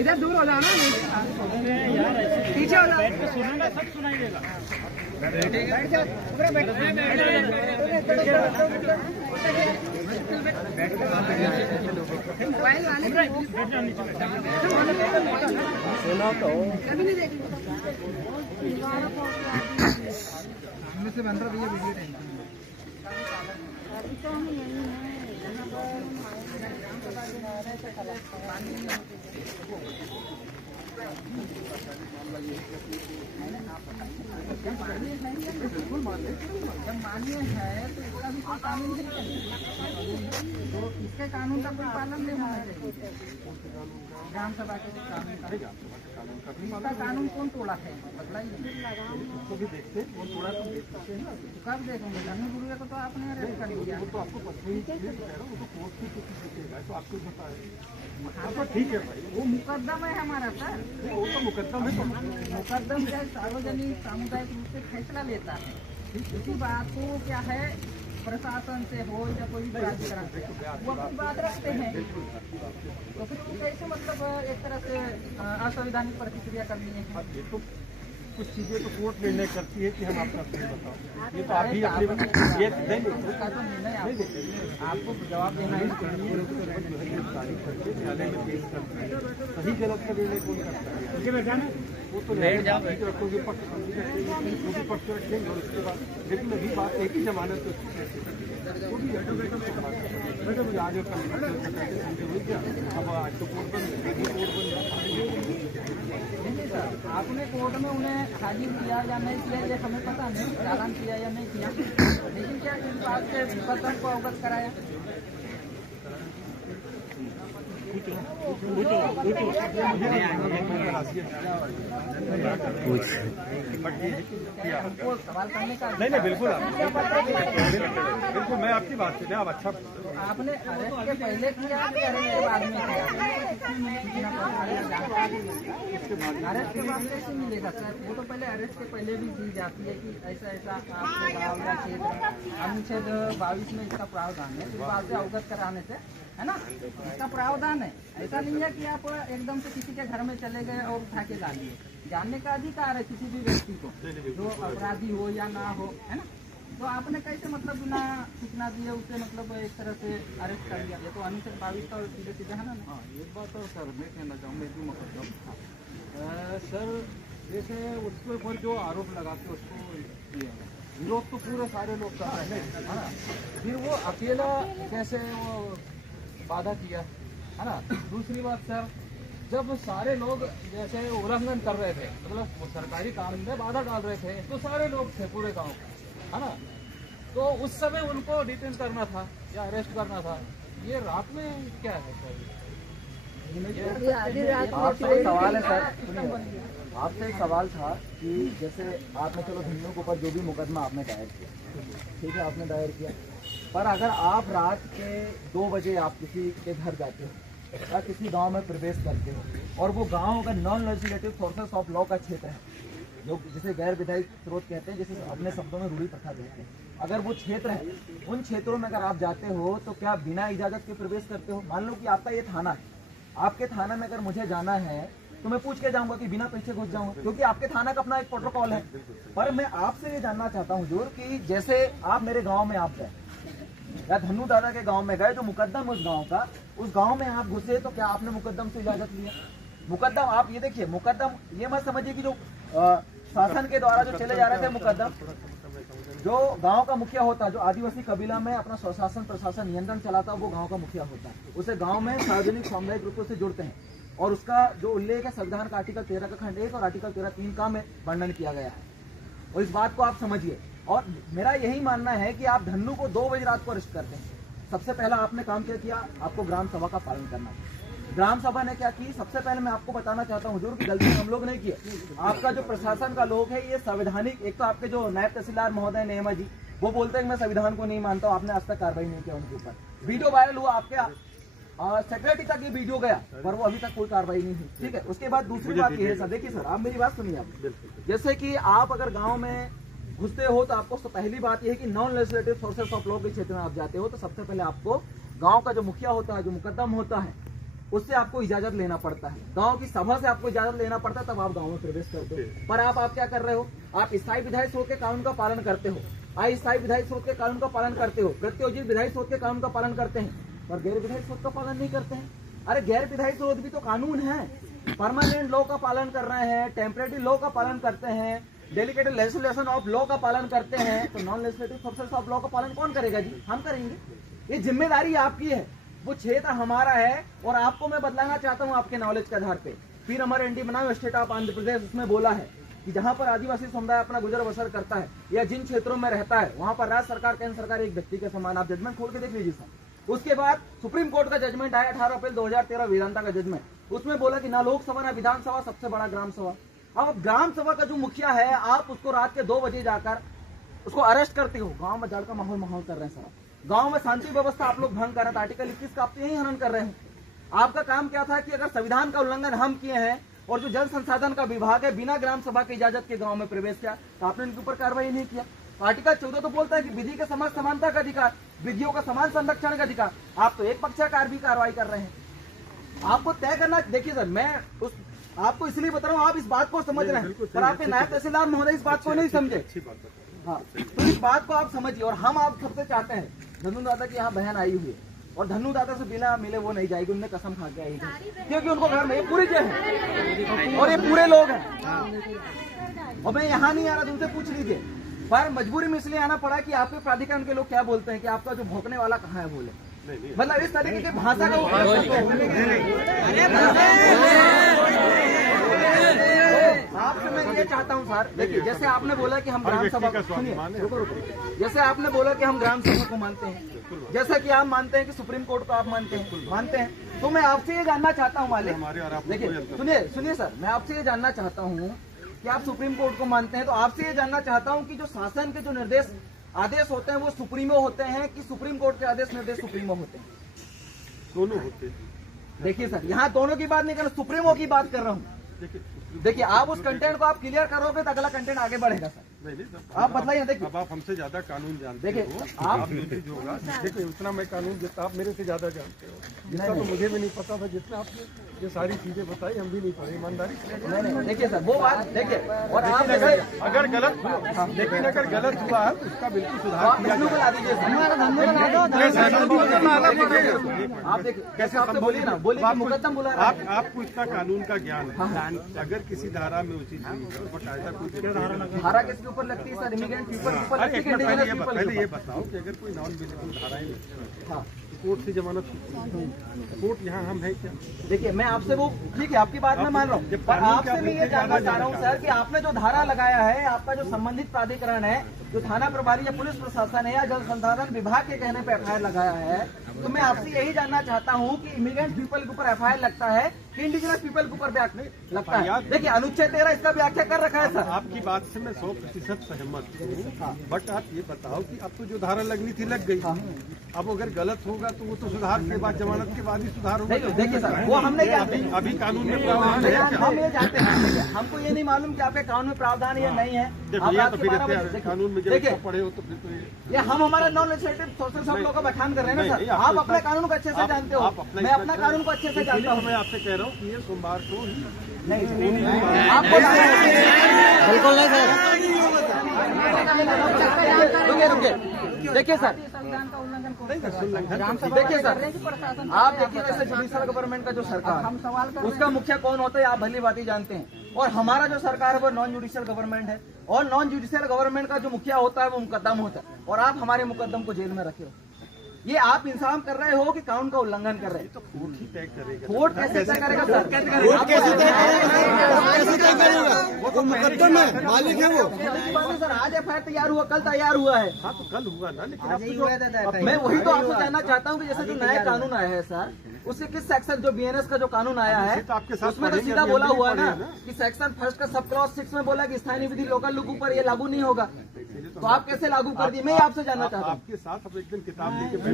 इधर दूर हो जाओ ना पीछे हो जाओ। सुनूंगा सब सुनाई देगा। सुना तो से बन रहा भैया वीडियो टाइम बिल्कुल मान्य है तो इसका भी कोई कानून नहीं तो इसके कानून का कोई पालन नहीं होना चाहिए। ग्राम सभा के कानून का कानून कौन तोड़ा है बदला ही नहीं। उसको भी देखते वो तोड़ा तो देख सकते हैं ना। कब देखोगे धनु गुरुआ को तो आपने अरेस्ट कर लिया। वो तो आपको पता ही है वो तो कोर्ट की है तो आपको पता है। हाँ तो ठीक है भाई वो मुकदमा है हमारा सर। वो तो मुकदमा है मुकदम जो सार्वजनिक सामुदायिक रूप से फैसला लेता है। इसी बात को क्या है प्रशासन से हो या कोई प्राधिकरण से वो अपनी बात रखते हैं तो फिर कैसे मतलब एक तरह से असंवैधानिक प्रतिक्रिया करनी है। कुछ चीजें तो कोर्ट निर्णय करती है कि हम आपका सही बताओ ये तो अभी आपको जवाब देना है न्यायालय में पेश करते हैं। सही गलत का निर्णय कौन करता है वो तो रखोगे पक्ष रखेंगे और उसके बाद लेकिन अभी बात एक ही जमानत वो भी आगे अब आज तो कोर्ट बंद आपने कोर्ट में उन्हें हाजिर किया या नहीं किया ये हमें पता नहीं चालान किया या नहीं किया लेकिन क्या इस बात से मुकदमा को अवगत कराया। सवाल करने का नहीं बिल्कुल बिल्कुल मैं आपकी बात से आप अच्छा आपने अरेस्ट के पहले किया कि अरेस्ट के बाद में किया। अरेस्ट के बाद कैसे मिलेगा सर वो तो पहले अरेस्ट के पहले भी दी जाती है कि ऐसा ऐसा आपके गाँव या क्षेत्र अनुच्छेद 22 में इसका प्रावधान है इस बात से अवगत कराने से है ना इसका प्रावधान है। ऐसा नहीं है कि आप एकदम से किसी के घर में चले गए और उठा के डालिए। जानने का अधिकार है किसी भी व्यक्ति को जो अपराधी हो या ना हो है ना। तो आपने कैसे मतलब बिना सूचना दिए उसे मतलब एक तरह से अरेस्ट कर लिया ये तो अनुच्छेद 22 का सीधे सीधे है ना। हाँ एक बात और सर मैं कहना चाहूँगा क्यों मतलब सर जैसे उसके ऊपर जो आरोप लगा के उसको किया विरोध तो पूरे सारे लोग कर रहे हैं है ना। फिर वो अकेला कैसे वो बाधा किया है ना। दूसरी बात सर जब सारे लोग जैसे उल्लंघन कर रहे थे मतलब सरकारी काम में बाधा डाल रहे थे तो सारे लोग थे पूरे गांव है ना तो उस समय उनको डिटेन करना था या अरेस्ट करना था। ये रात में क्या है सर आपसे एक सवाल है सर आपसे एक सवाल था कि जैसे आपने चलो धन्यों के ऊपर जो भी मुकदमा आपने दायर किया ठीक है आपने दायर किया पर अगर आप रात के 2 बजे आप किसी के घर जाते हो या किसी गांव में प्रवेश करते हो और वो गांव अगर non legislative sources of law का क्षेत्र है जो जिसे गैर विधायी स्रोत कहते हैं जिसे अपने शब्दों में रूढ़ी प्रथा देते हैं अगर वो क्षेत्र है उन क्षेत्रों में अगर आप जाते हो तो क्या बिना इजाजत के प्रवेश करते हो। मान लो कि आपका ये थाना है आपके थाना में अगर मुझे जाना है तो मैं पूछ के जाऊंगा कि बिना पैसे घुस जाऊंगा क्योंकि आपके थाना का अपना एक प्रोटोकॉल है। पर मैं आपसे ये जानना चाहता हूँ हुजूर कि जैसे आप मेरे गाँव में आप गए या धन्नू दादा के गांव में गए जो मुकद्दम उस गांव में आप घुसे तो क्या आपने मुकद्दम से इजाजत लिया। मुकद्दम आप ये देखिए मुकद्दम ये मत समझिए कि जो शासन के द्वारा जो चले जा रहे थे मुकद्दम जो गांव का मुखिया होता है जो आदिवासी कबीला में अपना स्वशासन प्रशासन नियंत्रण चलाता है वो गांव का मुखिया होता है। उसे गांव में सार्वजनिक सामुदायिक रूपों से जुड़ते हैं और उसका जो उल्लेख है संविधान का आर्टिकल 13 का खंड 1 और आर्टिकल 13(3) का में वर्णन किया गया है और इस बात को आप समझिए। और मेरा यही मानना है कि आप धन्नू को 2 बजे रात को अरेस्ट करते हैं। सबसे पहला आपने काम क्या किया आपको ग्राम सभा का पालन करना। ग्राम सभा ने क्या की सबसे पहले मैं आपको बताना चाहता हूँ हुजूर की गलती हम लोग नहीं किए। आपका जो प्रशासन का लोग है ये संवैधानिक एक तो आपके जो नायब तहसीलदार महोदय नेमा जी वो बोलते हैं मैं संविधान को नहीं मानता हूँ आपने आज तक कार्रवाई नहीं किया उनके ऊपर। वीडियो वायरल हुआ आपके सेक्रेटरी तक ये वीडियो गया पर वो अभी तक कोई कार्रवाई नहीं हुई। ठीक है उसके बाद दूसरी बात ये है सर देखिए सर आप मेरी बात सुनिए आप जैसे कि आप अगर गाँव में घुसते हो तो आपको पहली बात यह है कि non legislative sources of law के क्षेत्र में आप जाते हो तो सबसे पहले आपको गांव का जो मुखिया होता है, जो मुकद्दम होता है, उससे आपको इजाजत लेना पड़ता है। गांव की सभा से आपको इजाजत लेना पड़ता है, तब आप गांव में प्रवेश करते हो। पर आप क्या कर रहे हो? आप स्थायी विधायी स्रोत के कानून का पालन करते हो, अस्थायी विधायी स्रोत के कानून का पालन करते हो, प्रत्योजित विधायी स्रोत के कानून का पालन करते हैं, पर गैर विधायी स्रोत का पालन नहीं करते हैं। अरे गैर विधायी स्रोत भी तो कानून है। परमानेंट लॉ का पालन कर रहे हैं, टेम्परेरी लॉ का पालन करते हैं, डेलिकेटेड लेजिस्लेशन ऑफ लॉ का पालन करते हैं, तो non legislative sources of law का पालन कौन करेगा जी? हम करेंगे। ये जिम्मेदारी आपकी है, वो क्षेत्र हमारा है और आपको मैं बदलाना चाहता हूँ आपके नॉलेज के आधार पे। फिर हमारे एनडी बनाम स्टेट ऑफ आंध्र प्रदेश उसमें बोला है कि जहां पर आदिवासी समुदाय अपना गुजर बसर करता है या जिन क्षेत्रों में रहता है वहां पर राज्य सरकार, केंद्र सरकार एक व्यक्ति के समान। आप जजमेंट खोल के देख लीजिए सर। उसके बाद सुप्रीम कोर्ट का जजमेंट आया 18 अप्रैल 2013 वेदांता का जजमेंट। उसमें बोला कि ना लोकसभा ना विधानसभा, सबसे बड़ा ग्राम सभा। अब ग्राम सभा का जो मुखिया है, आप उसको रात के 2 बजे जाकर उसको अरेस्ट करते हो। गांव में जड़ का माहौल कर रहे हैं सर। गांव में शांति व्यवस्था आप लोग भंग कर रहे हैं। आर्टिकल 21 का आप तो यही हनन कर रहे हैं। आपका काम क्या था कि अगर संविधान का उल्लंघन हम किए हैं और जो जल संसाधन का विभाग है बिना ग्राम सभा की इजाजत के गांव में प्रवेश किया, तो आपने इनके ऊपर कार्रवाई नहीं किया। आर्टिकल 14 तो बोलता है कि विधि के समान समानता का अधिकार, विधियों का समान संरक्षण का अधिकार। आप तो एक पक्षकार भी कार्रवाई कर रहे हैं। आपको तय करना, देखिए सर, मैं आपको इसलिए बता रहा हूँ, आप इस बात को समझ रहे हैं, पर आपके नायब तहसीलदार महोदय इस बात को नहीं समझे। हाँ, तो इस बात को आप समझिए। और हम आप सबसे चाहते हैं, धनु दादा की यहाँ बहन आई हुई है और धनु दादा से बिना मिले वो नहीं जाएगी। उन्होंने कसम खा के आएगी, क्योंकि उनको घर में पूरी जय है और ये पूरे लोग हैं। और मैं यहाँ नहीं आ रहा, तुमसे पूछ लीजिए, पर मजबूरी में इसलिए आना पड़ा कि आपके प्राधिकरण के लोग क्या बोलते हैं कि आपका जो भौंकने वाला कहाँ है बोले, मतलब इस तरीके की भाषा का आपसे मैं ये चाहता हूँ सर। देखिए, जैसे आपने बोला कि हम ग्राम सभा, सुनिए, जैसे आपने बोला कि हम ग्राम सभा को मानते हैं, जैसा कि आप मानते हैं कि सुप्रीम कोर्ट को आप मानते हैं, तो मैं आपसे ये जानना चाहता हूँ मालिक, देखिए सुनिए सर, मैं आपसे ये जानना चाहता हूँ कि आप सुप्रीम कोर्ट को मानते हैं, तो आपसे ये जानना चाहता हूँ कि जो शासन के जो निर्देश आदेश होते हैं वो सुप्रीमो होते हैं कि सुप्रीम कोर्ट के आदेश निर्देश सुप्रीमो होते हैं? दोनों होते हैं। देखिए सर, यहाँ दोनों की बात नहीं कर रहा, सुप्रीमो की बात कर रहा हूँ। देखिए, आप उस कंटेंट को आप क्लियर करोगे तो अगला कंटेंट आगे बढ़ेगा सर। नहीं, आप बताइए। देखिए, अब आप हमसे ज्यादा कानून जानते हो। देखिए आप जो होगा, देखिए उतना मैं कानून, जितना आप मेरे से ज्यादा जानते हो, जितना तो मुझे भी नहीं पता था, जितना आपने ये सारी चीजें बताई हम भी नहीं पढ़े, ईमानदारी से। नहीं, देखिए सर, वो बात देखिए, और आप अगर गलत, लेकिन अगर गलत हुआ है तो उसका बिल्कुल सुधार किया जाए। आप देखिए, कैसे आपसे बोलिए ना, बोलिए मुकद्दम बुला रहा है। आपको इसका कानून का ज्ञान है। अगर किसी धारा में उचित बकायदा कोई धारा किसके ऊपर लगती है सर? इमिग्रेंट पीपल के ऊपर लगती है, इंडिजिनस पीपल? पहले ये बताओ कि अगर कोई नॉन विजिबल धाराएं, हाँ, कोर्ट से जमानत, कोर्ट यहाँ हम है क्या? देखिए, मैं आपसे वो ठीक है, आपकी बात मैं मान रहा हूँ, पर आपसे मैं ये जानना चाह रहा हूँ सर कि आपने जो धारा लगाया है, आपका जो संबंधित प्राधिकरण है, जो थाना प्रभारी या पुलिस प्रशासन है या जल संसाधन विभाग के कहने पर एफआईआर लगाया है, तो मैं आपसे यही जानना चाहता हूँ कि इमिग्रेंट पीपल के ऊपर एफआईआर लगता है कि इंडिजिनस पीपल के ऊपर लगता है? देखिए, अनुच्छेद 13 इसका व्याख्या कर रखा है सर। आपकी बात से मैं 100% सहमत हूँ, बट आप ये बताओ कि अब तो जो धारा लगनी थी लग गई, अब अगर गलत होगा तो वो तो सुधार के बाद, जमानत के बाद ही सुधार होगा। देखिए सर, वो हम नहीं जानते, अभी कानून में हम ये जानते हैं, हमको ये नहीं मालूम कि आपके कानून में प्रावधान या नहीं है। कानून में देखिए, पढ़े हो तो फिर तो ये हम हमारा non legislative sources of law का बखान कर रहे हैं ना सर। आप अपने कानून को अच्छे से जानते हो, मैं अपना कानून को अच्छे से जानता हूँ। मैं आपसे कह रहा हूँ कि ये सोमवार को ही नहीं, आपको बिल्कुल नहीं सर। रुकिए, देखिए सर, देखिए सर, आप देखिए वैसे जुडिशियल गवर्नमेंट का जो सरकार, उसका मुखिया कौन होता है आप भली बात ही जानते हैं, और हमारा जो सरकार है वो नॉन जुडिशियल गवर्नमेंट है, और नॉन जुडिशियल गवर्नमेंट का जो मुखिया होता है वो मुकद्दम होता है, और आप हमारे मुकद्दम को जेल में रखे हो। ये आप इंसाफ कर रहे हो कि कानून का उल्लंघन कर रहे हैं? तो कोर्ट ही तय करेगा। कोर्ट कैसे तय करेगा सर? कोर्ट कैसे तय करेगा? वो मुकद्दम है, मालिक है वो। सर, आज एफआईआर तैयार हुआ, कल तैयार हुआ है। हाँ, तो कल हुआ ना, लेकिन मैं वही तो आपसे जानना चाहता हूँ कि जैसे जो नया कानून आया है सर, उससे किस सेक्शन, जो बीएनएस का जो कानून आया है, उसमें तो सीधा बोला हुआ ना कि सेक्शन 1 का सब क्लॉज 6 में बोला कि स्थानीय विधि लोकल लोगों पर ये लागू नहीं होगा। तो आप कैसे लागू कर दिए? मैं आपसे जानना चाहता हूँ। आपके साथ अब एक दिन किताब लेके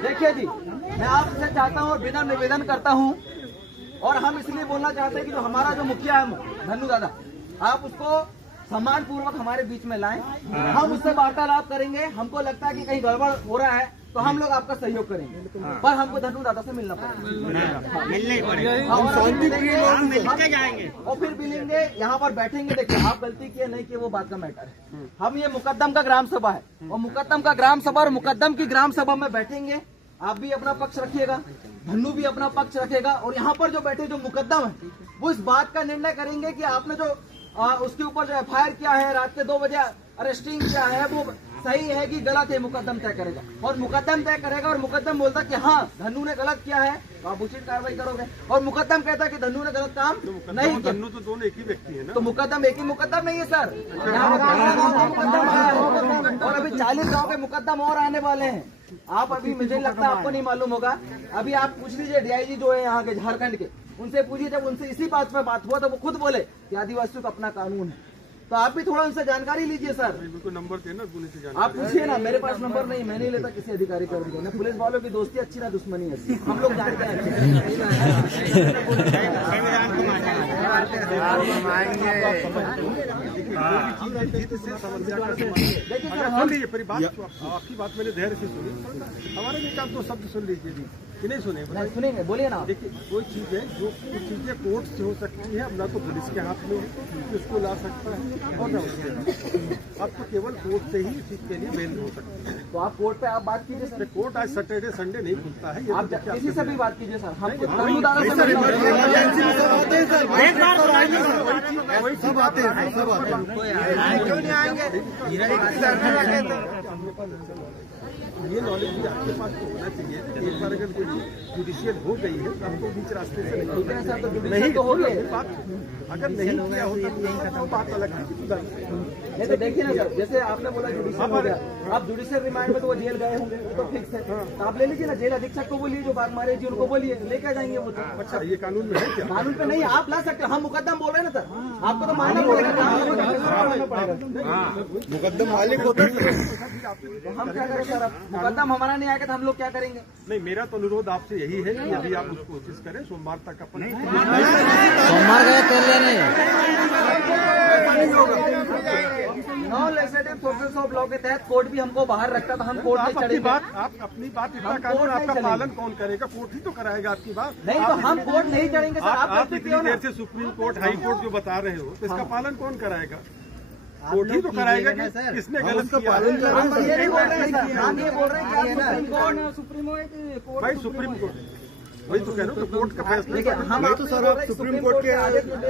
देखिए जी, मैं आपसे चाहता हूँ और बिना निवेदन करता हूँ, और हम इसलिए बोलना चाहते हैं कि जो हमारा जो मुखिया है धन्नू दादा, आप उसको सम्मान पूर्वक हमारे बीच में लाएं, हम उससे वार्तालाप करेंगे। हमको लगता है कि कहीं गड़बड़ हो रहा है तो हम लोग आपका सहयोग करेंगे, पर हमको धन्नू दादा से मिलना पड़ेगा, मिलना ही पड़ेगा। हम मिलके जाएंगे और फिर मिलेंगे, यहाँ पर बैठेंगे। देखिए आप गलती किए नहीं किए वो बात का मैटर है। हम ये मुकद्दम का ग्राम सभा है और मुकद्दम का ग्राम सभा और मुकद्दम की ग्राम सभा में बैठेंगे। आप भी अपना पक्ष रखिएगा, धन्नू भी अपना पक्ष रखेगा, और यहाँ पर जो बैठे जो मुकद्दम है वो इस बात का निर्णय करेंगे कि आपने जो उसके ऊपर जो FIR किया है, रात के 2 बजे अरेस्टिंग किया है, वो सही है कि गलत है, मुकद्दम तय करेगा। और मुकद्दम तय करेगा और मुकद्दम बोलता कि हाँ धन्नू ने गलत किया है तो आप उचित कार्रवाई करोगे, और मुकद्दम कहता है कि धन्नू ने गलत काम नहीं किया। धन्नू तो दोनों एक ही व्यक्ति है ना, तो मुकद्दम एक ही मुकद्दम नहीं है सर, यहाँ मुकद्दम आया है और अभी 40 गाँव के मुकद्दम और आने वाले हैं। आप अभी, मुझे लगता है आपको नहीं मालूम होगा, अभी आप पूछ लीजिए DIG जो है यहाँ के झारखंड के, उनसे पूछिए। जब उनसे इसी बात पे बात हुआ तो वो खुद बोले कि आदिवासियों का अपना कानून है। तो आप भी थोड़ा उनसे जानकारी लीजिए सर। बिल्कुल नंबर देना, आप पूछिए ना, मेरे पास नंबर नहीं, मैं नहीं लेता किसी अधिकारी का। मैं पुलिस वालों की दोस्ती अच्छी ना दुश्मनी अच्छी, हम लोग जानते हैं। देखिए सर, सुन लीजिए मेरी बात, आपकी बात मैंने धैर्य से सुनी। हमारे भी काम 2 शब्द सुन लीजिए कि नहीं सुने? सुनेंगे, बोलिए ना। देखिए कोई चीज है जो कुछ चीजें कोर्ट से हो सकती है, अब ना तो पुलिस के हाथ में है कि उसको ला सकता है और ना उसके, अब तो केवल कोर्ट से ही इस चीज के लिए बेल हो सकती है। तो आप कोर्ट पे आप बात कीजिए सर। कोर्ट आज सैटरडे संडे नहीं खुलता है, आप किसी से भी बात कीजिए सर। हम ये नॉलेज भी आपके पास तो होना चाहिए। एक बार अगर जुडिशियल हो गई है तो आपको बीच रास्ते से नहीं तो हो गए, अगर नहीं किया होता तो बात अलग है। नहीं तो देखिए ना सर, जैसे आपने बोला जुडिशियल हो गया, आप जुडिशियल रिमांड में तो वो जेल गए होंगे, तो फिक्स है। तो आप ले लीजिए ना, जेल अधीक्षक को बोलिए, जो बात मारे जी उनको बोलिए, लेके जाएंगे वो तो। अच्छा, ये कानून में है क्या? कानून पे नहीं, आप ला सकते। हम मुकद्दम बोल रहे हैं ना सर, आपको तो मानना पड़ेगा, मुकद्दम मालिक होता है। हम क्या करें सर, मुकद्दम हमारा नहीं आएगा तो हम लोग क्या करेंगे? नहीं, मेरा तो अनुरोध आपसे यही है कि अभी आप उसको कोशिश करें, सोमवार तक अपन सोमवार गए कर लेने। Non legislative sources of law के तहत कोर्ट भी हमको बाहर रखता था, हम कोर्ट में चढ़ेंगे। आप अपनी बात इतना कानून आपका पालन कौन करेगा? कोर्ट ही तो कराएगा आपकी बात। नहीं तो हम कोर्ट नहीं चढ़ेंगे सर। आप इतनी देर से सुप्रीम कोर्ट, हाई कोर्ट जो बता रहे हो, तो इसका पालन कौन कराएगा? कोर्ट ही तो कराएगा कि किसने गलत किया। हम ये नहीं बोल रहे हैं सर, हम ये बोल रहे हैं कि सुप्रीम कोर्ट वही तो कह रहे हो, तो कोर्ट का फैसला। देखिए हम तो सर आप सुप्रीम कोर्ट के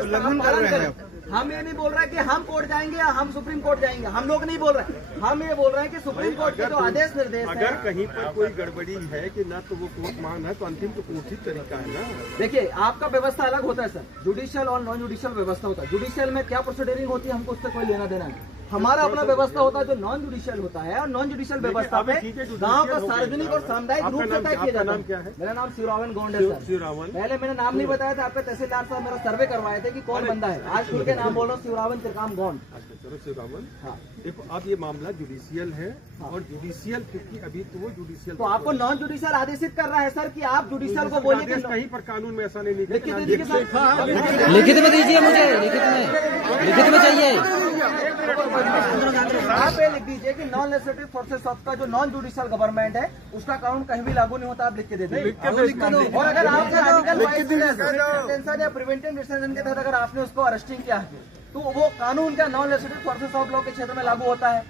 उल्लंघन कर रहे हैं। हम ये नहीं बोल रहे कि हम कोर्ट जाएंगे या हम सुप्रीम कोर्ट जाएंगे, हम लोग नहीं बोल रहे। हम ये बोल रहे हैं कि सुप्रीम कोर्ट के जो आदेश निर्देश है, अगर कहीं पर कोई गड़बड़ी है कि ना तो वो कोर्ट मान है, तो अंतिम तो कोर्ट ही तरीका है ना। देखिए आपका व्यवस्था अलग होता है सर, जुडिशियल और नॉन जुडिशियल व्यवस्था होता है। जुडिशियल में क्या प्रोसीडिंग होती है हमको उससे कोई लेना देना नहीं। हमारा अपना व्यवस्था होता है जो नॉन जुडिशियल होता है, और नॉन जुडिशियल व्यवस्था में गांव का सार्वजनिक और सामुदायिक रूप से तय किया जाता है। मेरा नाम शिवरावन गौंड है सर। शिवरावन, पहले मैंने नाम नहीं बताया था, आपके तहसीलदार साहब मेरा सर्वे करवाए थे कि कौन बंदा है। आज खुल के नाम बोल रहा हूँ, शिवरावन त्रिकाम गौंड। अच्छा चलो शिवरावन। हाँ देखो, अब ये मामला जुडिशियल है और जुडिशियल, क्योंकि अभी तो वो जुडिशियल, तो आपको नॉन जुडिशियल आदेशित कर रहा है सर कि आप जुडिशियल को बोलिए कि कहीं पर कानून में ऐसा नहीं लिखा। लिखित दीजिए सर, लिखित में दीजिए मुझे, लिखित में चाहिए। आप ये लिख दीजिए कि नॉन लेजिस्लेटिव फोर्सेस ऑफ का जो नॉन जुडिशियल गवर्नमेंट है उसका कानून कहीं भी लागू नहीं होता। आप लिख के दे दीजिए। और अगर आपने आर्टिकल 22 या प्रिवेंटिव डिटेंशन के तहत अगर आपने उसको अरेस्टिंग किया है तो वो कानून क्या non legislative forces of law के क्षेत्र में लागू होता है।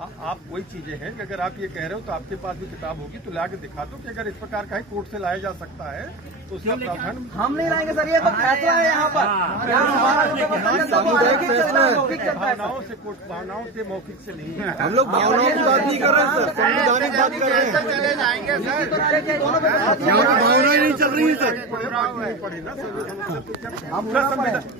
आप वही चीजें हैं कि अगर आप ये कह रहे हो तो आपके पास भी किताब होगी तो ला के दिखा दो कि अगर इस प्रकार का कोर्ट से लाया जा सकता है तो उसका प्रावधान हम नहीं लाएंगे सर, ये तो फैसला है यहाँ पर। भावनाओं से कोर्ट, भावनाओं से मौखिक से नहीं है। हम लोग भावनाओं की बात नहीं कर रहे हैं सर, संवैधानिक बात कर रहे हैं। चले जाएंगे सर, यहाँ की भावनाएं नहीं चल रही है सर। पढ़े ना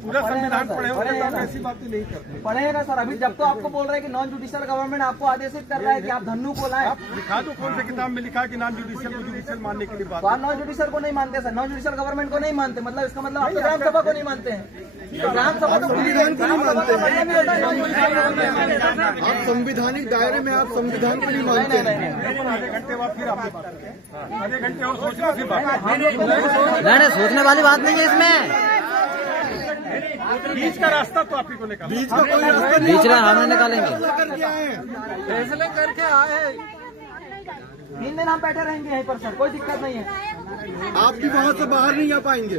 पूरा संविधान पढ़े होते तो आप ऐसी बातें नहीं करते। पढ़ेगा सर। अभी जब तो आपको बोल रहे हैं कि नॉन जुडिशियल गवर्नमेंट आपको आदेशित कर रहा है कि आप धन्नू को लाएं। दिखा दो कौन से किताब में लिखा है कि नॉन जुडिशियल को जुडिशियल मानने के लिए बात। नॉन जुडिशियल को नहीं मानते सर। नॉन जुडिशियल गवर्नमेंट को नहीं मानते, मतलब इसका मतलब आप तो ग्राम सभा को नहीं मानते हैं। ग्राम सभा तो संविधान को नहीं मानते हैं। नहीं होता है non-judicial government। आप संविधानिक दायरे में आप संविधान को नहीं मानते हैं। आधे घंटे बाद फिर आपकी बात करें, आधे घंटे और सोचना फिर बात नहीं सोचने वाली बात नहीं है इसमें। बीच का रास्ता तो आप ही को निकालना। बीच का कोई रास्ता नहीं, बीच में हम निकालेंगे। करके आए हैं। फैसले करके आए। 3 दिन हम बैठे रहेंगे यहीं पर सर, कोई दिक्कत नहीं है। आप भी वहाँ से बाहर नहीं आ पाएंगे।